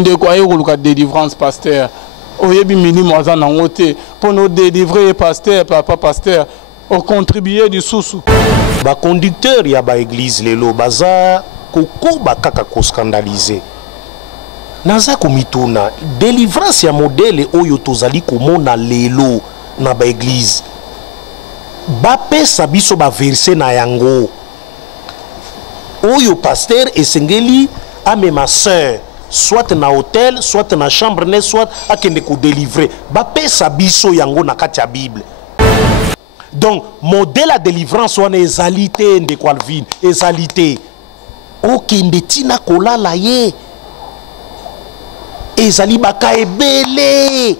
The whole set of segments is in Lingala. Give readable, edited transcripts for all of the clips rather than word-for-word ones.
ndeko aye koluka délivrance pasteur oyebi milimo aza nango te pour nous délivrer pasteur papa pasteur au contribuer du sous ba conducteur ya ba église lelo baza koko bakaka ko scandaliser naza komituna délivrance ya modèle oyo tozali komona lelo na ba église bapesa biso ba verset na yango oyo pasteur esengeli amema sœur soit na hôtel soit na chambre ne soit akende ko délivrer bapesa biso yango na kati ya Bible. Donc modèle à délivrance wana ezalité de Calvin ezalité okende tina kolala ye ezali baka ebele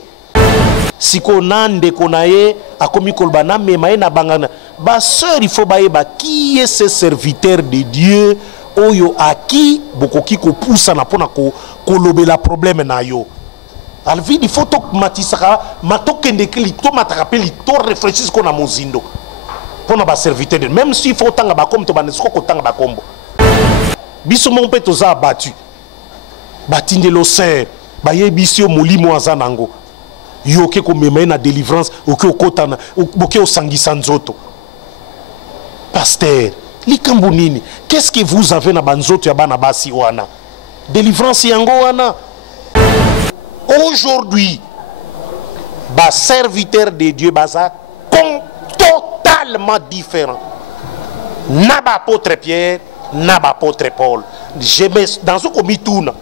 siko nande konaye akomi kolba na mema ye na bangana ba sœur il faut bayeba qui est ce serviteur de Dieu oyo aki bokoki ko poussa na pona ko lobela problème na yo alvi il faut tok matisaka matokende kili to matakapeli to réfléchir ko na mozindo pona ba serviteur de même si faut tanga ba comme to banesiko ko tanga ba kombo biso mon pe to za battu batindelo sœur bayebisi o molimo azanango yo ke ko mema na délivrance oke okotana oke osangisa nzoto pasteur likambo nini qu'est-ce que vous avez na banzoto ya bana basi wana délivrance yango wana aujourd'hui bas serviteur de Dieu baza totalement différent na ba apôtre Pierre na ba apôtre Paul je mets dans ce comituna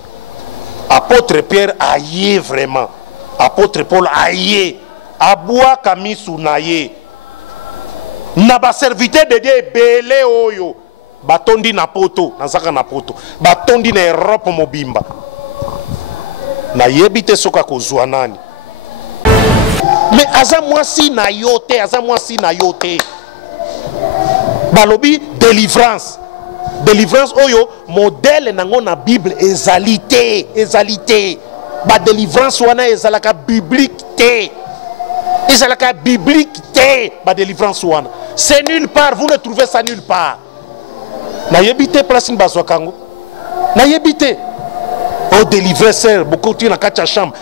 apôtre Pierre aïe vraiment apôtre Paul aïe aboua kamisu naye na ba serviteur de Dieu belé oyo batondi na poto nazaka na poto batondi na Europe mobimba na yebite soka kozwa nani mais aza mwasi na yote aza mwasi na yote balobi délivrance oyo modèle nango na Bible ezalité ba délivrance wana ezalaka biblique te ba délivrance wana c'est nulle part vous ne trouvez ça nulle part na yebite place ni bazwa kango na yebite au délivrer sœur beaucoup tu na kacha chambre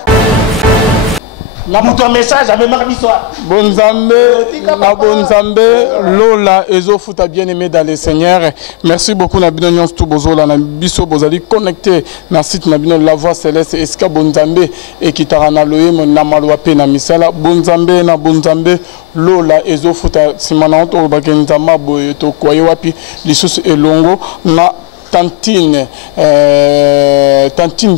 la mon message avec Marbisoa Bonzambe na bonzambe lola ezofuta bien aimé dans le Seigneur merci beaucoup na bino nyonso bozola na biso bozali connecté na site na bino la voix céleste eska bonzambe ekitara na loyemo na malwa pe na misala bonzambe na bonzambe lola ezofuta simana to bakenzama boye to kwaye wapi lisusu elongo na Tantine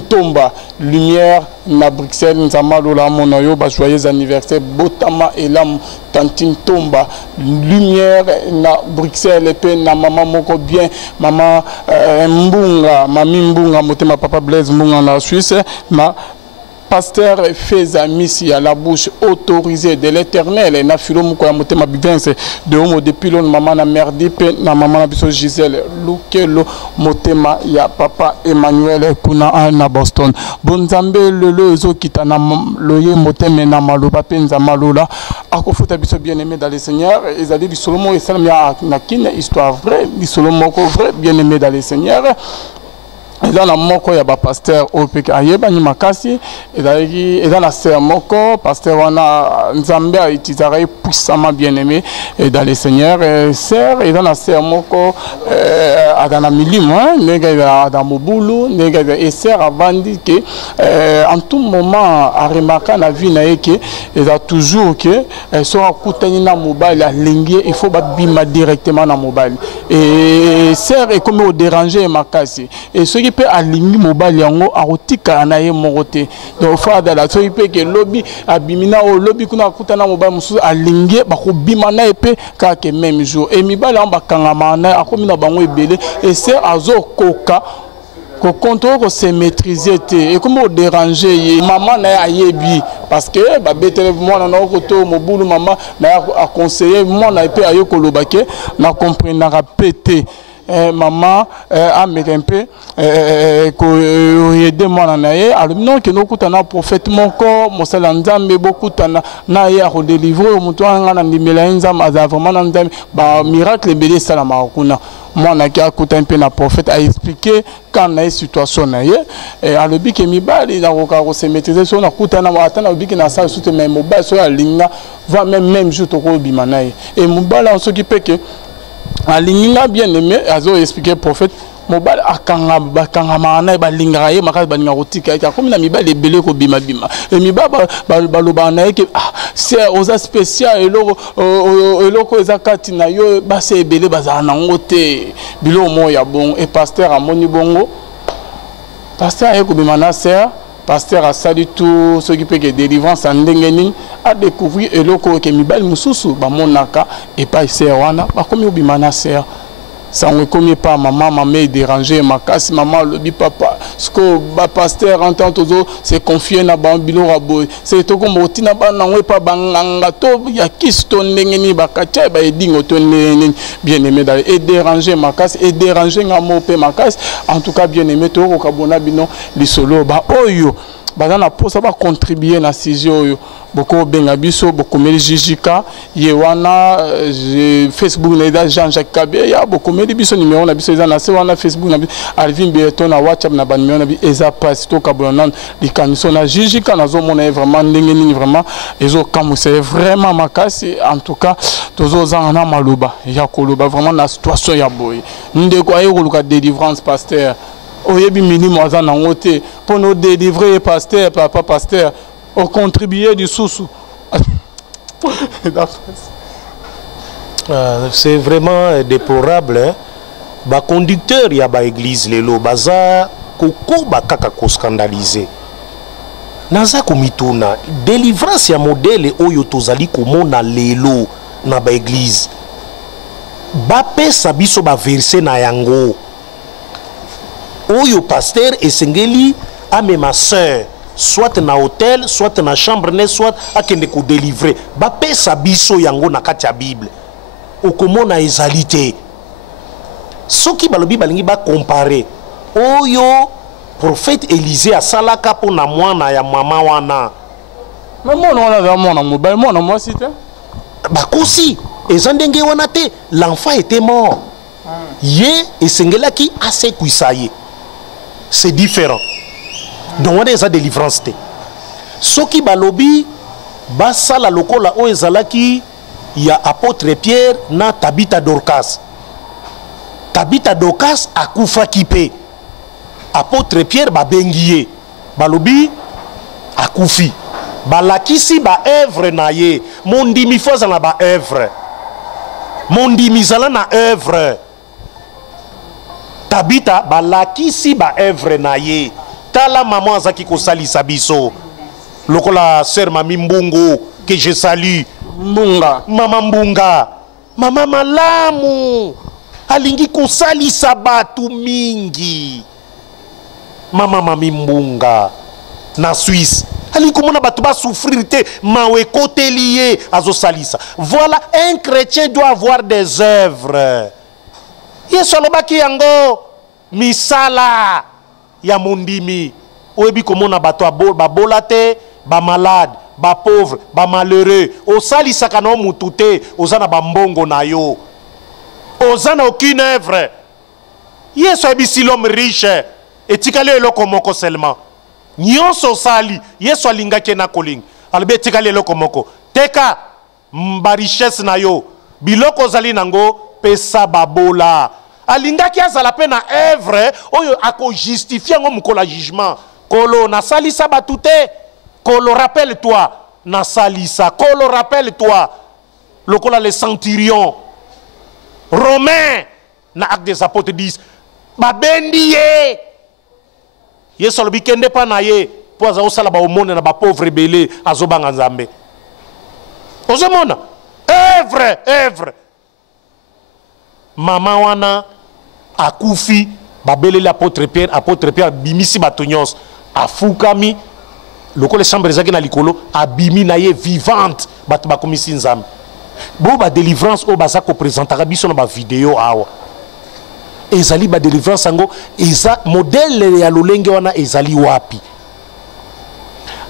Tomba lumière na Bruxelles nzama lola monoyo ba joyeux anniversaire botama elam Tantine Tomba lumière na Bruxelles pe na maman moko bien maman Mbunga mami Mbunga motema papa Blaise Mbunga na Suisse na pasteur Feza Missi à la bouche autorisée de l'Éternel na filo moko ya motema bivence de homo depuis l'on maman na merdi pe na maman na biso Gisèle Lukelo motema ya papa Emmanuel kuna na Boston bonzambe lelo ezo kita na loye motema na maloba pe nzama lola akofuta biso bien-aimé dans le Seigneur ezali bisolo mo esalam ya na kine histoire vraie bisolo moko vrai bien-aimé dans le Seigneur. Et dans la moko ya ba pasteur opeka ayeba ni makasi et dans la sœur moko pasteur wana nzambe a utilisé puissamment bien-aimé et dans le Seigneur sœur et dans la sœur moko adana milimo nega ada mobulu nega et sœur avandi que en tout moment a remarqué na vie na yeke et a toujours que soit kutani na mobile a linguer il faut ba bima directement na mobile et sœur est comme au déranger makasi et ce qui peut aligner mobile yango arotika na ye mokote donc fada la so peut que lobby abimina o lobby kuna kutana mobile musu aligner ba ko bima na epé ka ke même jour et mibala ba kangama na akomina bango ebele et c'est azo koka ko contrôle ko se maîtriser et comment déranger maman na ayebi parce que ba betele moi na ko to mobulu maman na a conseiller moi na epé ayo kolobake na comprendre na pété maman a mettre un peu aider moi na ye alors non que nous kutana prophète mon corps mon salanzambe beaucoup tana na ye a délivrer mutu anga na ndimela nzam aza vraiment na nzam ba miracle belé sala makuna moi na ki akuta un peu na prophète a expliquer quand na situation na ye et alors bi ke mibali na ko se maîtriser so na kutana ma atana bi ke na sa soute même mobile so ya linga va même jour to ko bima na ye et mobile on s'occupe que alinga bien aimé azo expliquer prophète mobile akanga mana ba linga ye makasi ba linga kotika ka comme na mibale belé ko bima bima et mibaba ba loba na ke c'est aux spécial eloko ezakati na yo ba se belé bazana na ngote bilo mo ya bon et pasteur amoni bongo pasteur ayeko bima na ser pasteur a sali tout ce qui peut que délivrance en ndengeni a découvrir eloko ke mibali mususu ba monaka et pas ser wana ba komi obima na ser ça ne commet pas maman dérangé ma casse maman le dit papa ce que ba pasteur entend toujours c'est confier na bambilo rabo c'est to comme otina ba na pas banganga to ya kisto ndengeni ba kacha ba edingo to ndengeni bien aimé et déranger ma casse et déranger ngamo pe ma casse en tout cas bien aimé to ko kabona bino li solo ba oyo bazana posa ba contribuer na sisio oyo beaucoup benga biso beaucoup meli jijika yewana Facebook na Jean-Jacques Kabé ya beaucoup meli biso numéro na biso na se wana Facebook na Alvin Beto na WhatsApp na ban numéro na bi eza passe to kabona likaniso na jijika na zo mona vraiment ndenge nini vraiment ezo kamu c'est vraiment makasi en tout cas tozo zanga maloba ya koloba vraiment na situation ya boy ndeko ayo koluka délivrance pasteur oyebi minimo aza na ngote pour nous délivrer pasteur papa pasteur au contribuer du sous c'est vraiment déplorable hein? Ba conducteur ya ba église lelo baza koko bakaka ko scandaliser naza komituna délivrance ya modèle oyo tozali komona lelo na ba église ba pesa biso ba verser na yango oyo pasteur esengeli amema sœur soit na hôtel soit na chambre ne soit akende ko délivrer ba pesa biso yango na kati ya Bible okomona ezalité soki balobi balingi ba comparer oyo prophète Élisée asalaka po na mwana ya mama wana mais mwana mobile mwana mwasi te bakosi ezandenge wana te l'enfant était mort ye esengelaki asekwisa ye c'est différent donc on a délivrance te soki balobi basala lokola o ezalaki ya apôtre Pierre na Tabitha Dorcas akufa kipe apôtre Pierre babengiye balobi akufi balakisi ba œuvre na ye mondimi foza na ba œuvre mondimi zala na œuvre Tabitha balakisi ba œuvre na ye tala maman azaki ko salisa biso lokola sœur Mami Mbungo que je salue Mbunga mama malamu alingi ko salisa batu mingi mama Mami Mbunga na Suisse alingi komona batu ba souffrir te mawe côté lié azo salisa voilà un chrétien doit avoir des œuvres yeso alobaki yango misala ya mondimi oyebi komona bato babola te ba malade ba pauvre ba malheureux osalisaka na mutu te oza na bambongo na yo oza na aucune œuvre yesu ayebisi l'homme riche etikali eloko moko seulement nyonso osali yesu alingaki na kolinga alobi etikali eloko moko teka barichesse na yo biloko ozali nango pesa babola alingaki azala pe na œuvre oyo ako justifier ngo mukola jugement kolo na salisa batu te kolo rappelle-toi na salisa kolo rappelle-toi lokola les centurions romains na acte des apôtres 10 babendi ye yesu alobi kende pa na ye po aza osala baomone na bapauvre ebele azobanga nzambe ozomona œuvre mama wana akufi babeleli apôtre Pierre bimisi bato nyonso afukami lokola chambre ezaki na likolo abimi na ye vivante bato bakomisi nzambe bo ba délivrance oyo baza kopresentaka biso na bavideo awa ezali ba délivrance yango eza modèle ya lolenge wana ezali wapi.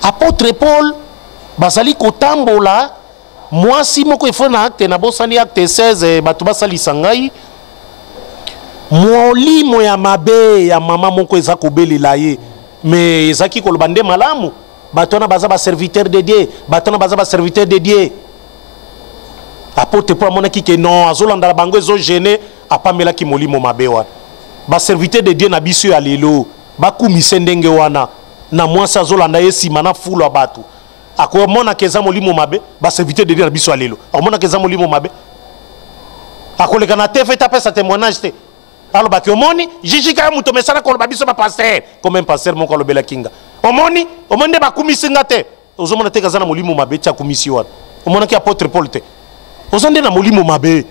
Apôtre Paul bazali kotambola mwasi moko ifo na acte na bosani acte 16 bato basalisa ngai molimo ya mabe ya mama moko eza kobelela ye mais ezaki koloba nde malamu bato wana baza ba serviteur de Dieu, bato wana baza ba serviteur de Dieu. Apôtre Paul amonaki ke non azolanda bango ezo gêner apamelaki molimo mabe wana ba serviteur de Dieu na biso ya lelo bakumise ndenge wana na mwasi azolanda ye sima na fulu ya bato akomona keza molimo mabe ba serviteur de Dieu na biso ya lelo akomona keza molimo mabe akoleka na te feta pesa témoignage te aloba ki omoni jijika muto mesala koloba biso ba pasteur comme un pasteur moko alobela kinga omoni nde bakumisi nga te ozomona te kaza na molimo mabe tia kumisi wana omona ki apôtre Paul te ozonde na molimo mabe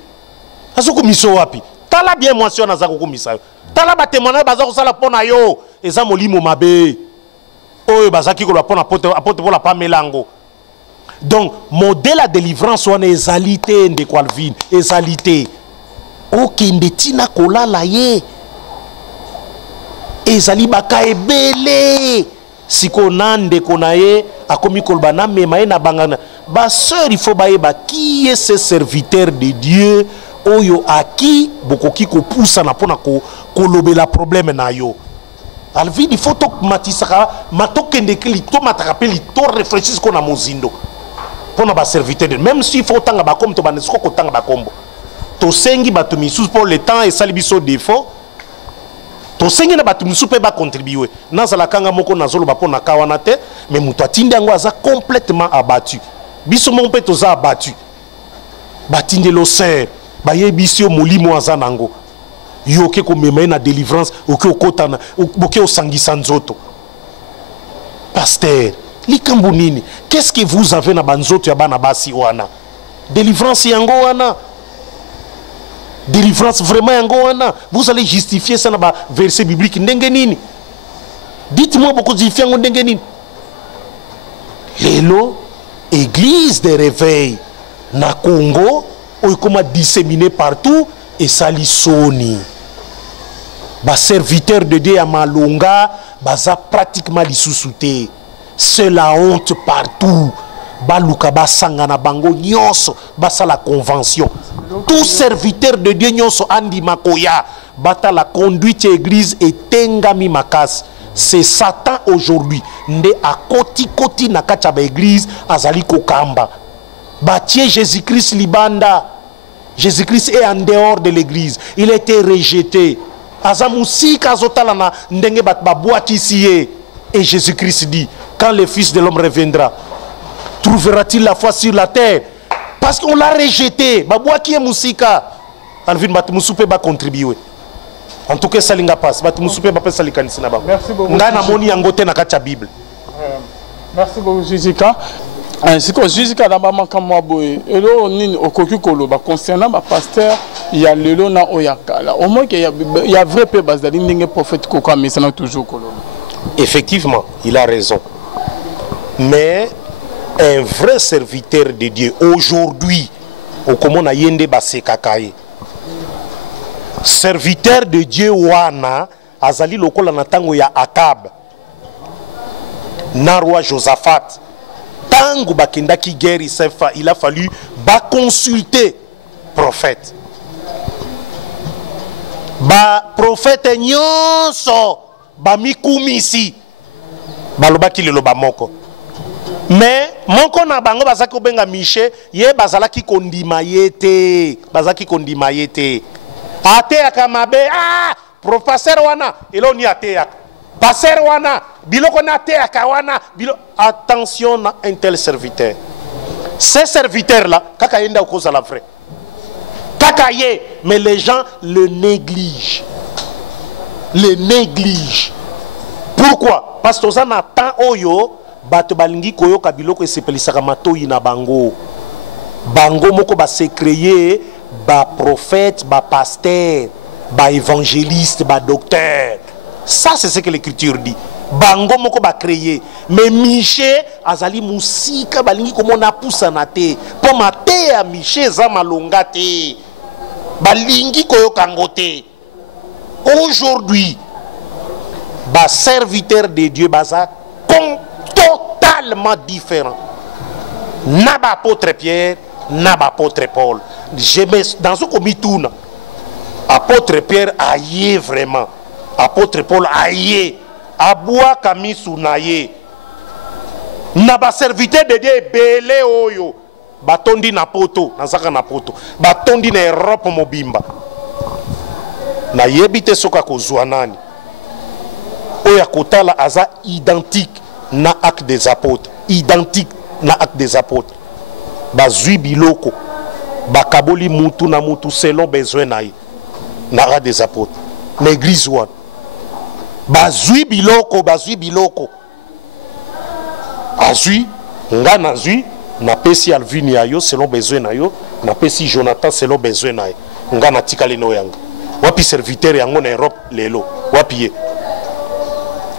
azokumiso wapi tala bien mwasi wana aza kokumisa yo tala ba témoignage baza kosala pona yo eza molimo mabe oyo bazaki koloba pona apôtre Paul apamelango. Donc modèle à délivrance wana ezali te ndeko Alvin ezali te okende tina kolala ye ezali baka ebele siko na ndeko na ye akomi koloba na mema ye na bangana ba sœur il faut bayeba qui est ce serviteur de Dieu oyo aki bokoki kopusa na pona kolobela problème na yo. Alvin il faut tok matisaka matokende kili to matakapeli to réfléchir ko na mozindo pona ba serviteur de même si faut tanga ba comme to ba nesiko ko tanga ba kombo to sengi bato misusu pour le temps et sali biso défaut to sengi na bato misusu pe ba contribuer nazala kanga moko nazolo ba pona kawana te mais muto atindi yango aza complètement abattu biso mon pe toza abattu batinde lo ser ba yebisio molimo aza nango yoke ko mema na délivrance oke okotana boke osangisa nzoto pasteur likambo nini qu'est-ce que vous avez na banzoto ya bana basi wana délivrance yango wana délivrance vraiment yango wana vous allez justifier ça na ba verset biblique ndenge nini dites-moi beaucoup justifier yango ndenge nini lelo église de réveil na Congo oyo koma disséminé partout et salisoni ba serviteur de Dieu à Malonga baza pratiquement lisusu te c'est la honte partout baluka basanga na bango nyonso basa la convention tout serviteur de Dieu nyonso andi makoya bata la conduite église etengami makasi. C'est Satan aujourd'hui nde akoti na kati ba église azali kokamba batie Jésus-Christ libanda. Jésus-Christ est en dehors de l'église. Il a été rejeté. Azamusika azotalana ndenge bat babwatisiye. Et Jésus-Christ dit, quand le Fils de l'homme reviendra, trouvera-t-il la foi sur la terre? Parce qu'on l'a rejeté. Babwaki musika. Alvin bat musupe ba contribuer. En tout cas, salinga passe. Bat musupe ba pesa likanisi na ba. Merci beaucoup. Ngana moni yango te na kati ya Bible. Merci beaucoup Jijika. Ainsi que jusqu'à d'abord makamwa boye elo nini okoki koloba concernant ba pasteur ya lelo na oyakala au moins qu'il y a vrai peu bazali ndenge prophète koko mesana toujours koloba. Effectivement, il a raison. Mais un vrai serviteur de Dieu aujourd'hui okomona yende basekakaye. Serviteur de Dieu wana azali lokola na tango ya Akab na roi Josaphat. Tango bakendaki guerre il a fallu consulter prophète. Ba prophète nyonso ba mikumisi balobaki lelo ba moko. Mais moko na bango bazaki obenga Miche ye bazalaki kondima yete bazaki kondima yete ate akamabe professeur wana eloni ate yak passer wana biloko na te akawana bilo attention na un tel serviteur. Ces serviteurs là kaka yenda okoza la vrai kaka ye mais les gens le négligent. Pourquoi? Parce que ça na temps oyo bato balingi koyoka biloko esepelisaka matoyi na bango moko ba se créer ba prophète ba pasteur ba évangéliste ba docteur. Ça c'est ce que l'écriture dit. Bango moko ba créer mais Miché azali musika balingi komona pusa na te po mate ya Miché za malonga te balingi koyoka ngote aujourd'hui, bah serviteur de Dieu, bah ça totalement différent. N'a pas apôtre Pierre, n'a pas apôtre Paul. Je mets dans ce comité tourne. Apôtre Pierre aïe vraiment. Apôtre Paul aïe. Aboua Kami Sounaye. N'a pas serviteur de Dieu belé oyo. Batondi na poto, nazaka na poto. Batondi na Europe mobimba. Na yebite soka kozwa nani. Oya kotala aza identique na acte des apôtres. Identique na acte des apôtres. Bazui biloko. Bakaboli mutu na mutu selon besoin na ye. Na acte des apôtres. L'église one. Bazui biloko, bazui biloko. Azui, nga nazui. Na pesi Alvin ya yo selon besoin na yo, na pesi Jonathan selon besoin na ye. Nga na tikali no yanga. Wapi serviteur yango na Europe lelo. Wapi ye.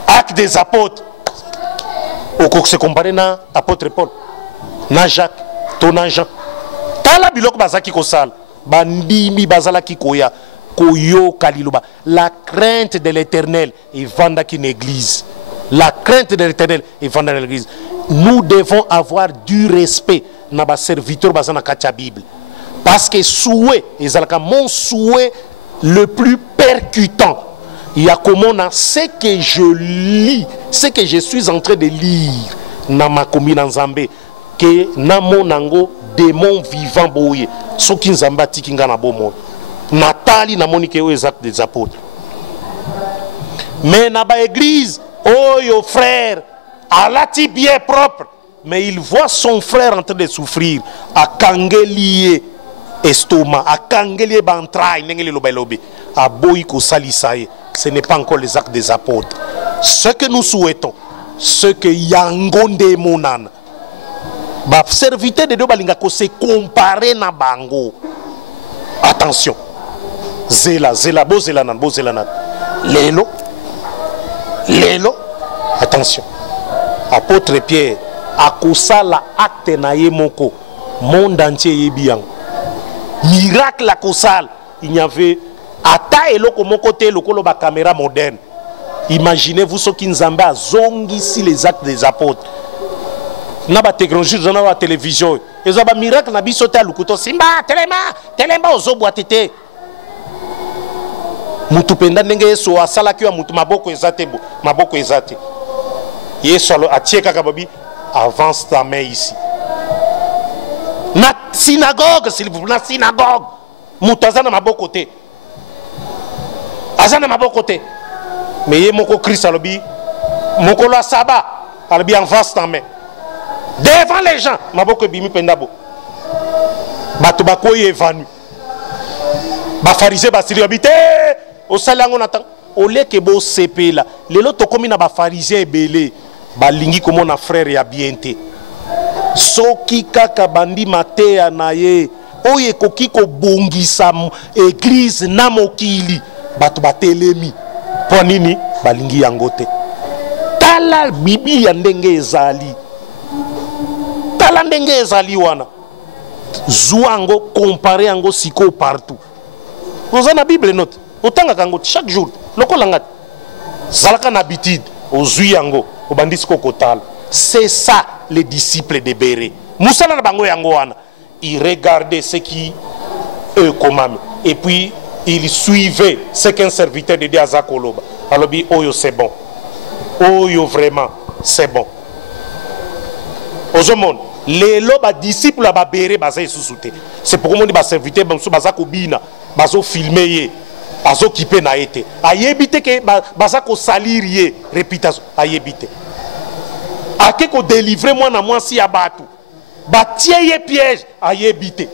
Acte des apôtres. Oko se comparer na apôtre Paul. Na Jacques, Tona Jean. Tala biloko bazaki kosala. Bandimi bazala ki koya. Koyo kaliluba. La crainte de l'Éternel est vanda qui l'église. La crainte de l'Éternel est vanda dans l'église. Nous devons avoir du respect dans les serviteurs dans la Bible. Parce que souhait, mon souhait le plus percutant, il y a comment ce que je lis, ce que je suis en train de lire dans ma commune en Zambé, que dans mon ango démon vivant boye, ce qui nous a tiki ngana bomo. Nathalie na monique aux actes des apôtres. Mais dans l'église, oh yo frère, Alati bien propre, mais il voit son frère en train de souffrir. À Kangelier estomac, à Kangelier bantraille, n'engeli lobelobe, à Boïko salisaye. Ce n'est pas encore les actes des apôtres. Ce que nous souhaitons, ce que Yangonde Monan, bah serviteur de Dieu balingako se comparer na bango. Attention, zela, bo zelanan. Lelo, attention. Apôtre Pierre, akosa la acte na ye moko, monde entier yebiang. Miracle akosal, il y avait ata eloko moko te lokolo ba caméra moderne. Imaginez-vous ce qui nous a zongi ici les actes des apôtres. Na ba technologie dans la télévision. Ils ont ba miracle na biso te lukuto simba telema ozoboatete. Mutu penda ndenge so asala ki wa mutu maboko ezate. Yesu atie kaka babi, avance ta main ici. Na synagogue, s'il vous plaît, na synagogue. Moutaza na maboko te. Azana maboko te. Mais ye moko Christ alobi, moko la saba, alobi avance ta main. Devant les gens, maboko bimi pendabo. Bato bakoye évanu. Ba pharisé ba siri habité, au salango natan. Ole ke bo CP là, lelo to komi na ba pharisé belé. Balingi comme mon frère ya bienté. Soki kaka bandi matea na ye. Oye koki ko bongisa église na mokili. Batu batelemi. Po nini balingi yangote. Tala bibi ya ndenge ezali. Tala ndenge ezali wana. Zouango comparé yango siko partout. Vous avez la Bible note. Otanga kango chaque jour. Loko langat. Zalaka na habitude. Ozui yango. C'est ça les disciples de Béré. Ils regardaient ce qui eux commandent. Et puis ils suivaient ce qu'un serviteur de Dieu a Zakoloba. Alors oyo c'est bon. Oyo vraiment c'est bon. Ozomon, les loba disciples à Béré basé sous. C'est pourquoi on dit serviteur banso bazako bina, bazo filmer. Bazo kipe na été. Ayebite que bazako salir ye réputation. Ayebite. Ake ko délivrer moi na moi si abatu. Batie ye piège ayebite.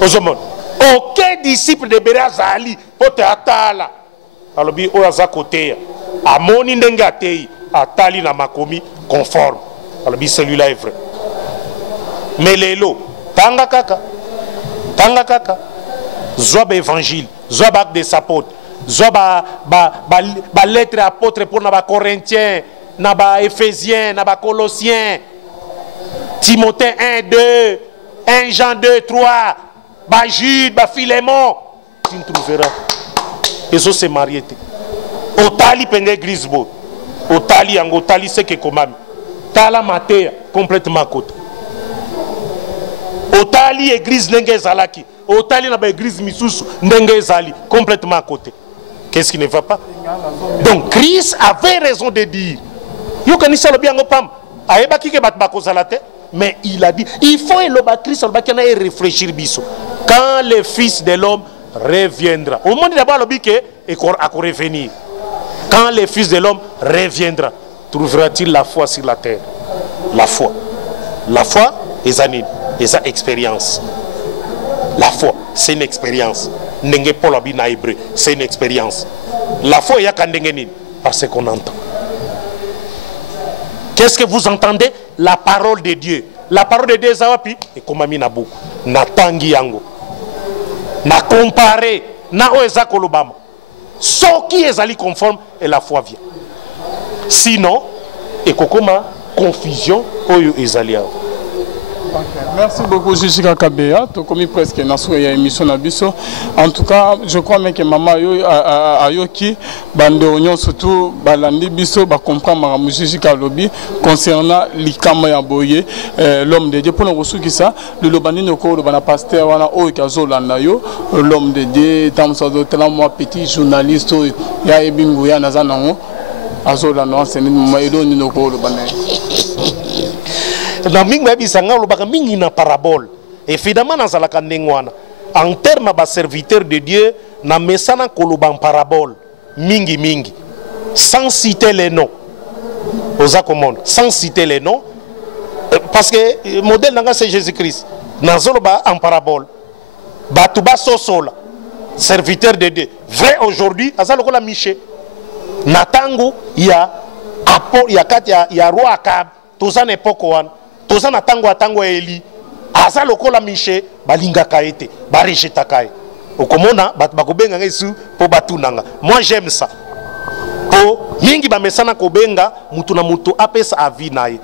Ozomon. Aucun disciple de Béré azali pote atala. Alobi oyaza côté. Amoni ndenge atei atali na makomi conforme. Alobi celui-là est vrai. Mais lelo tanga kaka. Zoba évangile, zoba acte des apôtres, zoba ba lettre apôtre pour na ba Corinthiens, na ba Éphésiens, na ba Colossiens, Timothée 1, 2, 1 Jean 2, 3, ba Jude, ba Philémon, tu ne trouveras. ezo se marier te otali penga église bo otali yango otali seke komami tala mateya complètement à côté otali église ndenge ezalaki otali na ba église misusu ndenge ezali complètement à côté. Qu'est-ce qui ne va pas? Donc Christ avait raison de dire yo kanisa lo biango pam ayeba kike bat bakozala te, mais il a dit il faut eloba Christ loba kana e réfléchir biso quand le fils de l'homme reviendra. Au moment d'abord lobi que et à revenir. Quand le fils de l'homme reviendra, trouvera-t-il la foi sur la terre? La foi. La foi est une expérience. La foi, c'est une expérience. Nenge Paul Abina hébreu, c'est une expérience. La foi, il y a parce qu'on entend. Qu'est-ce que vous entendez? La parole de Dieu. La parole de Dieu, et comme Amina beaucoup. Na tangi yango. Na comparé. Na oeza kolobama. Ce qui est allé conforme et la foi vient. Sinon, et kokoma confusion oyo ezali. Merci beaucoup, Jésus Kakabea. Tu as commis presque une émission na biso. En tout cas, je crois même que maman Ayoki, Bande surtout Balandi biso, va comprendre Jésus Kalobi concernant l'Ikama Yaboye, l'homme de Dieu. Pour nous ressourcer ça, le Lobani Noko, le Bana Pasteur, wana Oikazo Landayo, l'homme de Dieu, Tamsado, moi petit journaliste, ya Ebingu ya Nazanango, Azolano, c'est une maïdo Noko, le Bana. Na mingi babisanga lobaka mingi na parabole évidemment na zalaka ndengwana en terme ba serviteur de Dieu na mesana koloba en parabole mingi sans citer les noms oza commande sans citer les noms parce que modèle nanga c'est Jésus-Christ na zoloba en parabole batuba sosola serviteur de Dieu vrai aujourd'hui azaloko la miché natango ya roi Akab tozana époque wana tozana tango Eli aza lokola miché balinga kaete ba rejeta kae okomona bat bakobenga ngesu po batunanga. Moi j'aime ça po mingi ba mesana kobenga mutu na mutu apesa avi naye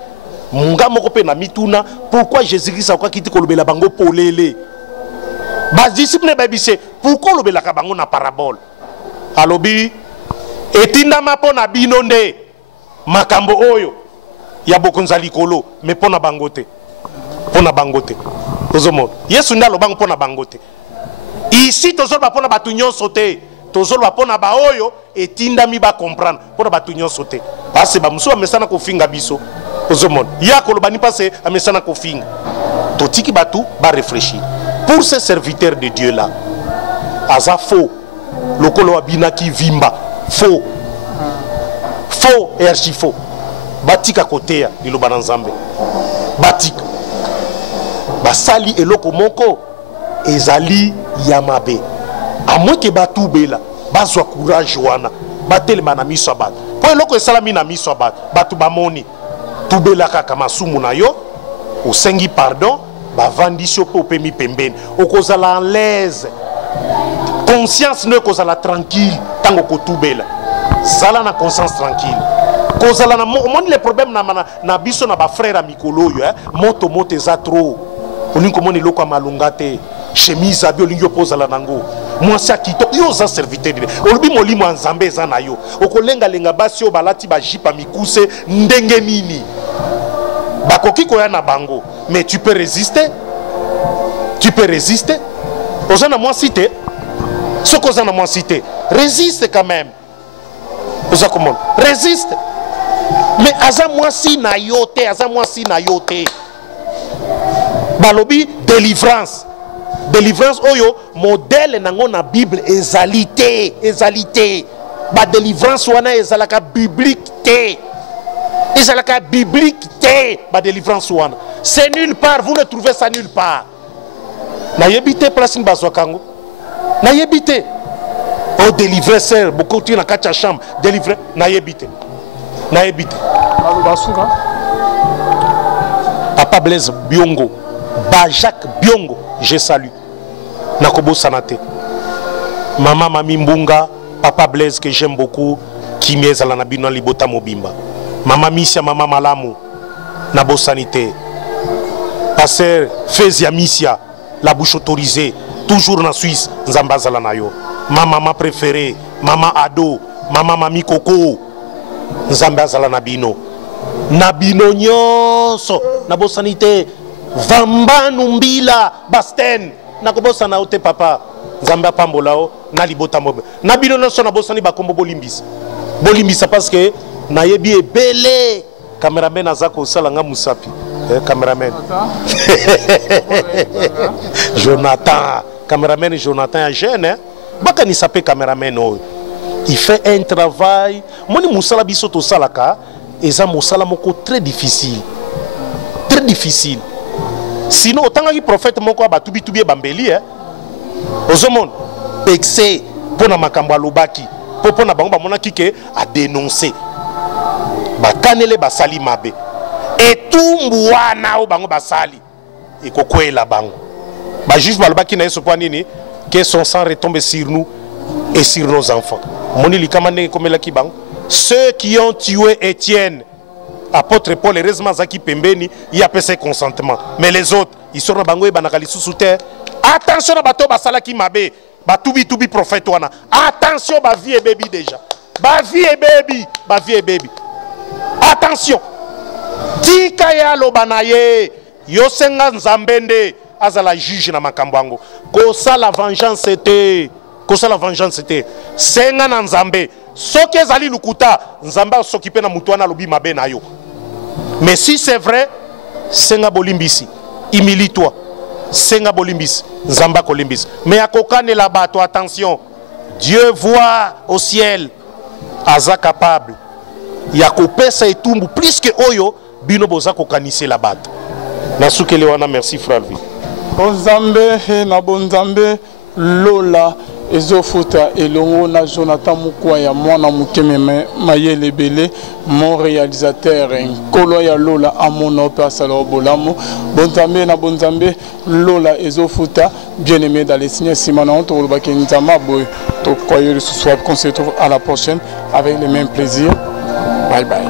munga moko pe na mituna pourquoi Jésus-Christ akwa kiti kolobela bango polele ba disciple ba bise pourquoi lobela ka bango na parabole alobi etinda mapo na bino nde makambo oyo ya bokonza likolo mais pona bangote tozomo Yesu ndalo bango pona bangote ici tozolo pona batu nyonso te tozolo pona ba oyo etinda mi ba comprendre pona batu nyonso te parce ba muso amesana ko finga biso tozomo ya kolobani passe amesana ko finga totiki batu ba réfléchir pour ces serviteurs de Dieu là aza faux lokolo abina ki vimba faux et archi faux batika kotea liloba na Nzambe batika basali eloko moko ezali yamabe amoke batubela bazwa courage wana batelema na miso bat po eloko esalami na miso bat batu bamoni tubela kaka masumu na yo osengi pardon bavandisio pe opemi pembeni okozala en l'aise conscience ne kozala tranquille tango kotubela zala na conscience tranquille kozala na moni les problèmes na biso na ba frère mikolo yo moto eza trop olingo moni loko malunga te chemise abi olingo opozala nango mwasi akito yo za serviteur de olobi molimo ya Nzambe eza na yo okolenga lenga basi o balati ba jipa mikuse ndenge nini bakoki koya na bango mais tu peux résister ozana mwasi te soko ozana mwasi te résiste quand même oza comment résiste mais aza mwasi na yote balobi délivrance oyo modèle nango na Bible ezalité ba délivrance wana ezalaka biblique te ba délivrance wana c'est nulle part, vous ne trouvez ça nulle part na yebite place ni bazwakango na yebite o délivrer sœur beaucoup tu na kacha chambre délivrer na yebite Papa Blaise Biongo Jacques Biongo je salue Nakobo Sanate Maman Mami Mbunga Papa Blaise que j'aime beaucoup qui m'est à la nabina libota mobimba Maman Missia Maman Malamu Nabo Sanité Pasteur Fezia Missia la bouche autorisée toujours en Suisse Nzambazala nayo ma maman préférée Mama Ado, Mama Mami Coco, Nzambe azala nabino. Nabino nyonso, nabo sanité, Vamba Numbila, Basten, nakobosa na ote papa, Nzambe pambolao, nalibota mobe. Nabino nyonso nabosani bakombo bolimbisa. Bolimbisa parce que nayebi ebele. Cameraman azako salanga musapi. Cameraman. Jonathan. Cameraman Jonathan est jeune. Hein? Baka ni sapé cameraman. Oh. Il fait un travail. Moni musala biso to salaka. Eza musala moko très difficile. Très difficile. Sinon, autant que prophète moko abatubi tubi bambeli. Hein? Ozomon. Pexé. Pona makambo alobaki. Pona bango bamona kike a dénoncer. Bakanele basali mabe. Etumbu wana o bango basali. Ekokwela bango. Ba juge balobaki na yeso kwa nini que son sang retombe sur nous et sur nos enfants. Moni likamane komela ki bango. Ceux qui ont tué Étienne, apôtre Paul, heureusement zaki pembeni, il a fait consentement. Mais les autres, ils sont bango e banakali sous terre. Attention na bato basala ki mabe. Ba tubi prophète wana. Attention ba vie et baby déjà. Ba vie et baby, ba vie et baby. Attention. Tika ya lobanaye. Yosenga nzambende azala juge na makambango. Kosa la vengeance c'était. Kosa la vengeance c'était. Senga na nzambe. Soki ezali lukuta, nzamba s'occuper na mutuana lobi mabe na yo. Mais si c'est vrai, senga bolimbisi. Humilie-toi. Senga bolimbisi. Nzamba kolimbisi. Mais akokane la bato, attention. Dieu voit au ciel. Aza capable. Ya kopesa etumbu plus que oyo bino boza kokanise la bato. Nasukele wana merci frère Vi. Bonzambe na bonzambe Lola ezofuta elongo na Jonathan Mukwaya mwana mukeme mayele bele mon réalisateur nkolo ya Lola amona opasa la bolamo bonzambe na bonzambe Lola ezofuta bien aimé dans les signes simana on to ba kenzama boy to koyo ce soir qu'on se retrouve à la prochaine avec le même plaisir. Bye bye.